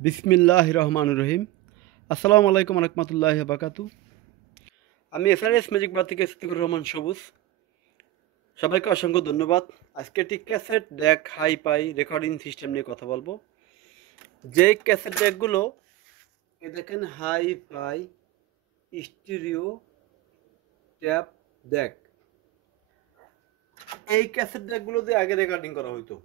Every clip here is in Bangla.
বিসমিল্লাহ রহমান রহিম। আসসালামু আলাইকুম রহমতুল্লাহ বাকাতু। আমি এসআরএস ম্যাজিক বার থেকে সিদ্দিকুর রহমান সবুজ। সবাইকে অসংখ্য ধন্যবাদ। আজকে একটি cassette deck hi fi recording system নিয়ে কথা বলবো। যে ক্যাসেট ডেকগুলো দেখেন hi fi stereo tape deck, এই ক্যাসেট ডেকগুলো দিয়ে আগে রেকর্ডিং করা হইতো।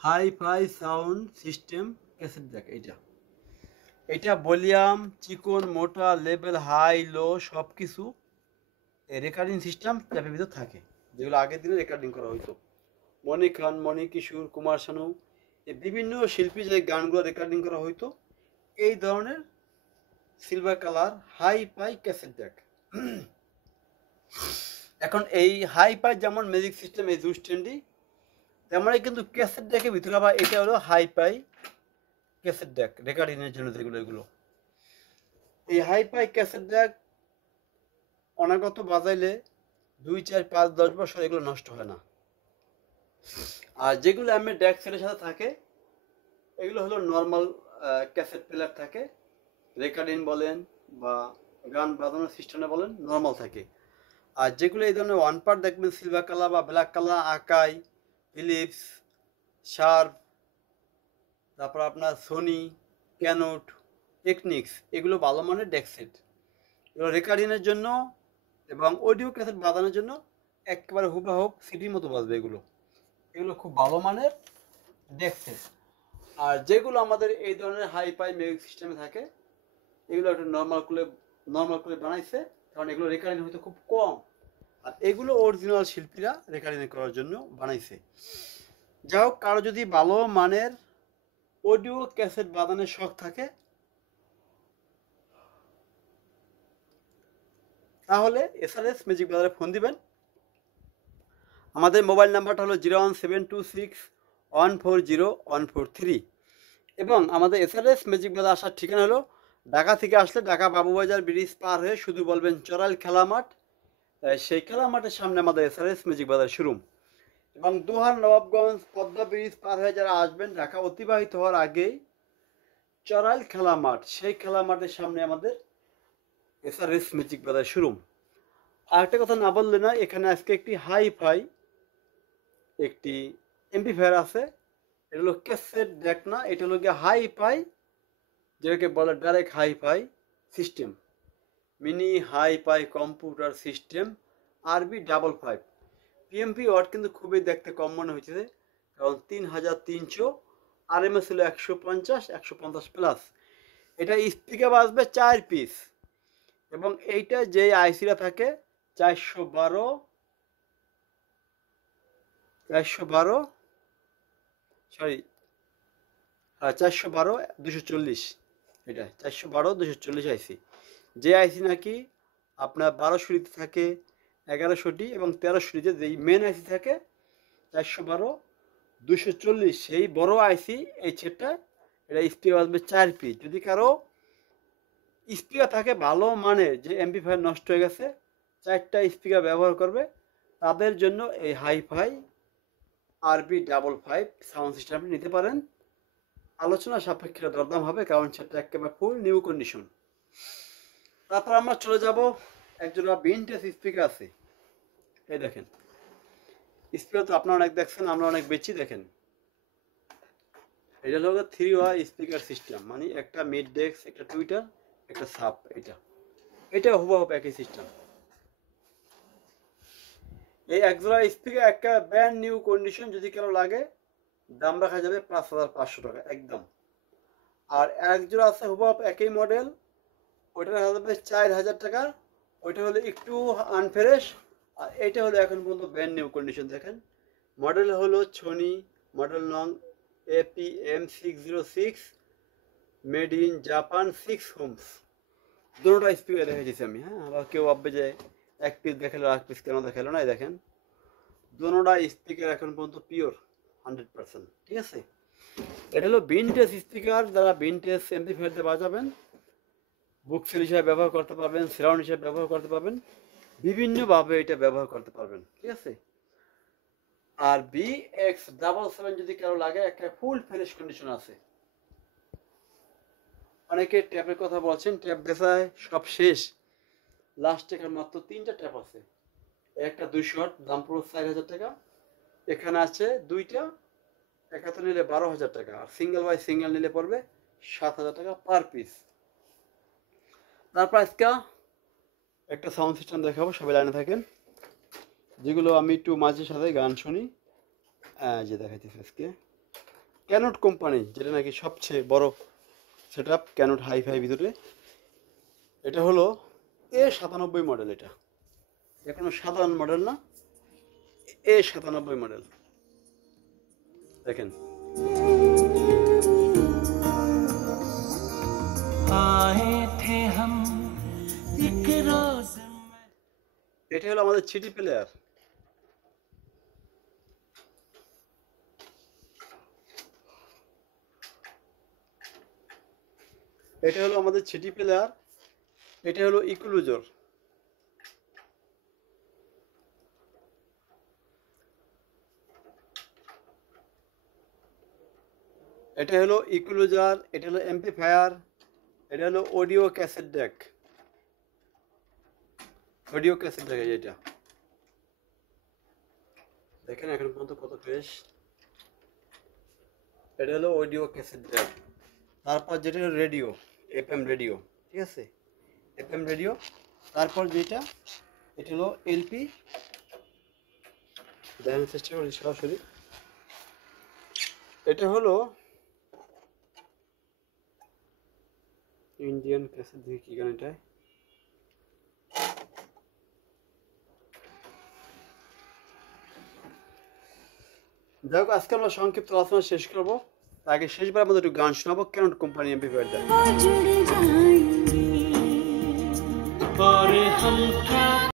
Hi fi sound system cassette deck এটা ভলিউম চিকন মোটা লেভেল হাই লো সব কিছু রেকর্ডিং সিস্টেম ট্যাপের ভিতর থাকে, যেগুলো আগের দিনে রেকর্ডিং করা হইতো। মনি খান, মনি কিশোর, কুমার শানু, এই বিভিন্ন শিল্পী যে গানগুলো রেকর্ডিং করা হইতো, এই ধরনের সিলভার কালার হাই পাই ক্যাসেট ডেক। এখন এই হাই পাই যেমন ম্যাজিক সিস্টেম এই জুস ট্রেন্ডি, তেমনই কিন্তু ক্যাসেট ডেকের ভিতরে আবার এটা হলো হাই পাই ক্যাসেট ডেক রেকর্ডিংয়ের জন্য যেগুলো, এগুলো এই হাই পাই ক্যাসেট ডেক অনাগত বাজাইলে 2, 4, 5, 10 বছর এগুলো নষ্ট হয় না। আর যেগুলো আমি ডেক সেটের সাথে থাকে এগুলো হলো নর্মাল ক্যাসেট প্লেয়ার থাকে, রেকর্ডিং বলেন বা গান বাজানোর সিস্টেমে বলেন নর্মাল থাকে। আর যেগুলো এই ধরনের ওয়ান পার্ট দেখবেন সিলভার কালার বা ব্ল্যাক কালার, আকাই, ফিলিপস, শার্প, তারপর আপনার সোনি, ক্যানোট, টেকনিক্স, এগুলো ভালো মানের ডেক সেট। এগুলো রেকর্ডিংয়ের জন্য এবং অডিও ক্যাসেট বাজানোর জন্য একেবারে হুবহুব সিডির মতো বাজবে এগুলো। এগুলো খুব ভালো মানের ডেক সেট। আর যেগুলো আমাদের এই ধরনের হাই পাই মিউজিক সিস্টেমে থাকে এগুলো একটা নর্মাল করে বানাইছে, কারণ এগুলো রেকর্ডিং হয়তো খুব কম। আর এগুলো অরিজিনাল শিল্পীরা রেকর্ডিং করার জন্য বানাইছে। যাই হোক, কারো যদি ভালো মানের অডিও ক্যাসেট বাজানোর শখ থাকে তাহলে এসআরএস ম্যাজিক বাজারে ফোন দিবেন। আমাদের মোবাইল নাম্বারটা হলো 01726140143 এবং আমাদের এসআরএস ম্যাজিক বাজার আসার ঠিকানা হলো ঢাকা থেকে আসলে ঢাকা বাবুবাজার ব্রিজ পার হয়ে শুধু বলবেন চড়াইল খেলা মাঠ, সেই খেলা মাঠের সামনে আমাদের এসআরএস ম্যাজিক বাজার শোরুম। এবং দোহার নবাবগঞ্জ পদ্মা ব্রিজ পার হয়ে যারা আসবেন ঢাকা অতিবাহিত হওয়ার আগেই চড়াইল খেলা মাঠ, সেই খেলা মাঠের সামনে আমাদের এসআরএস ম্যাজিক বাজার শোরুম। আর একটা কথা না বললে না, এখানে আজকে একটি হাই ফাই একটি এমপ্লিফায়ার আছে। এটা হলো ক্যাসেট ডেক না, এটা হলো গিয়ে হাই ফাই, যেটাকে বলে direct hi fi system, mini hi fi computer system RB55। PMP watt কিন্তু খুবই দেখতে কম মনে হচ্ছে, কারণ 3300, RMS হলো 150 প্লাস। এটা স্পিকার বাজবে 4 পিস এবং এইটা যে আইসিটা থাকে 412 সরি 412 240, এটা 412 240 আইসি। যে আইসি নাকি আপনার 1200টি থাকে, 1100টি এবং 1300টিতে যেই মেন আইসি থাকে 412 240, সেই বড় আইসি এই সেটটা। এটা স্পিকার বাজবে 4 পিস। যদি কারো স্পিকার থাকে ভালো মানের, যে এমপ্লিফায়ার নষ্ট হয়ে গেছে, 4টা স্পিকার ব্যবহার করবে, তাদের জন্য এই হাই ফাই RB55 সাউন্ড সিস্টেমটি নিতে পারেন। আলোচনা সাপেক্ষে দরদাম হবে, কারণ সেটা একেবারে ফুল নিউ কন্ডিশন। তারপর আমরা চলে যাব, একজোড়া ভিনটেজ স্পিকার আছে। এই দেখেন, স্পিকার তো আপনারা অনেক দেখছেন, আমরা অনেক বেশি দেখেন। এটা হলো 3 ওয়ে স্পিকার সিস্টেম, মানে একটা মিড ডেস্ক, একটা টুইটার, একটা সাব। এটা হুবহুব একই সিস্টেম। এই একজোড়া স্পিকার একটা ব্র্যান্ড নিউ কন্ডিশন যদি কারো লাগে, দাম রাখা যাবে 5500 টাকা একদম। আর একজোড়া আছে হুবহুব একই মডেল, ওইটা রাখা যাবে 4000 টাকা। ওইটা হলো একটু আনফ্রেশ, আর এটা হলো এখন পর্যন্ত ব্র্যান্ড নিউ কন্ডিশন। দেখেন, মডেল হলো সোনি, মডেল নং APM606, made in Japan, 6 ohms. দুটোটা স্পিকার দেখেছি আমি। হ্যাঁ, আবার কেউ ভাববে যে এক পিস দেখালো এক পিস কেন দেখালো না, দেখেন দুটোটা স্পিকার এখন পর্যন্ত পিওর 100%। ঠিক আছে, এটা হলো ভিনটেজ স্পিকার, যারা ভিনটেজ এমপ্লিফায়ারতে বাজাবেন, বুক সেল হিসাবে ব্যবহার করতে পারবেন, সারাউন্ড হিসাবে ব্যবহার করতে পারবেন, বিভিন্নভাবে এটা ব্যবহার করতে পারবেন। ঠিক আছে, আর BX77 যদি কারো লাগে একটা ফুল ফ্রেশ কন্ডিশন আছে। অনেকে ট্যাপের কথা বলছেন, ট্যাপ বেচায় সব শেষ, লাস্ট এখানে মাত্র 3টা ট্যাপ আছে। একটা 200 ওয়াট, দাম পুরো 4000 টাকা। এখানে আছে 2টা, একাতে নিলে 12,000 টাকা, আর সিঙ্গেল বাই সিঙ্গেল নিলে পড়বে 7,000 টাকা পার পিস। তারপর আজকে একটা সাউন্ড সিস্টেম দেখাবো, সবাই লাইনে থাকেন, যেগুলো আমি একটু মাঝে সাথে গান শুনি। যে দেখাইতেছি আজকে ক্যানট কোম্পানি, যেটা নাকি সবচেয়ে বড় সেট আপ ক্যানট হাইফাই ভিতরে। এটা হলো A97 মডেল। এটা কোনো সাধারণ মডেল না, A97 মডেল। দেখেন এটা হলো আমাদের সিডি প্লেয়ার। এটা হলো আমাদের সিডি প্লেয়ার। এটা হলো ইকুলুজর। এটা হলো ইকুলুজার, এটা হলো এমপ্লিফায়ার, এটা হলো audio cassette deck. Audio cassette deck এটা দেখেন এখন পর্যন্ত কত ফ্রেশ। এটা হলো অডিও ক্যাসেট ডেক। তারপর যেটা হলো রেডিও, FM রেডিও, ঠিক আছে, FM রেডিও। তারপর যেটা এটা হলো LP, দেখানোর চেষ্টা করি সরাসরি। এটা হলো ইন্ডিয়ান ক্যাসেট, দেখি কি গান এটা। যাই হোক, আজকে আমরা সংক্ষিপ্ত আলোচনা শেষ করবো। আগে শেষবার আমাদের একটু গান শোনাবো ক্যানট কোম্পানি এমপ্লিফায়ারটা।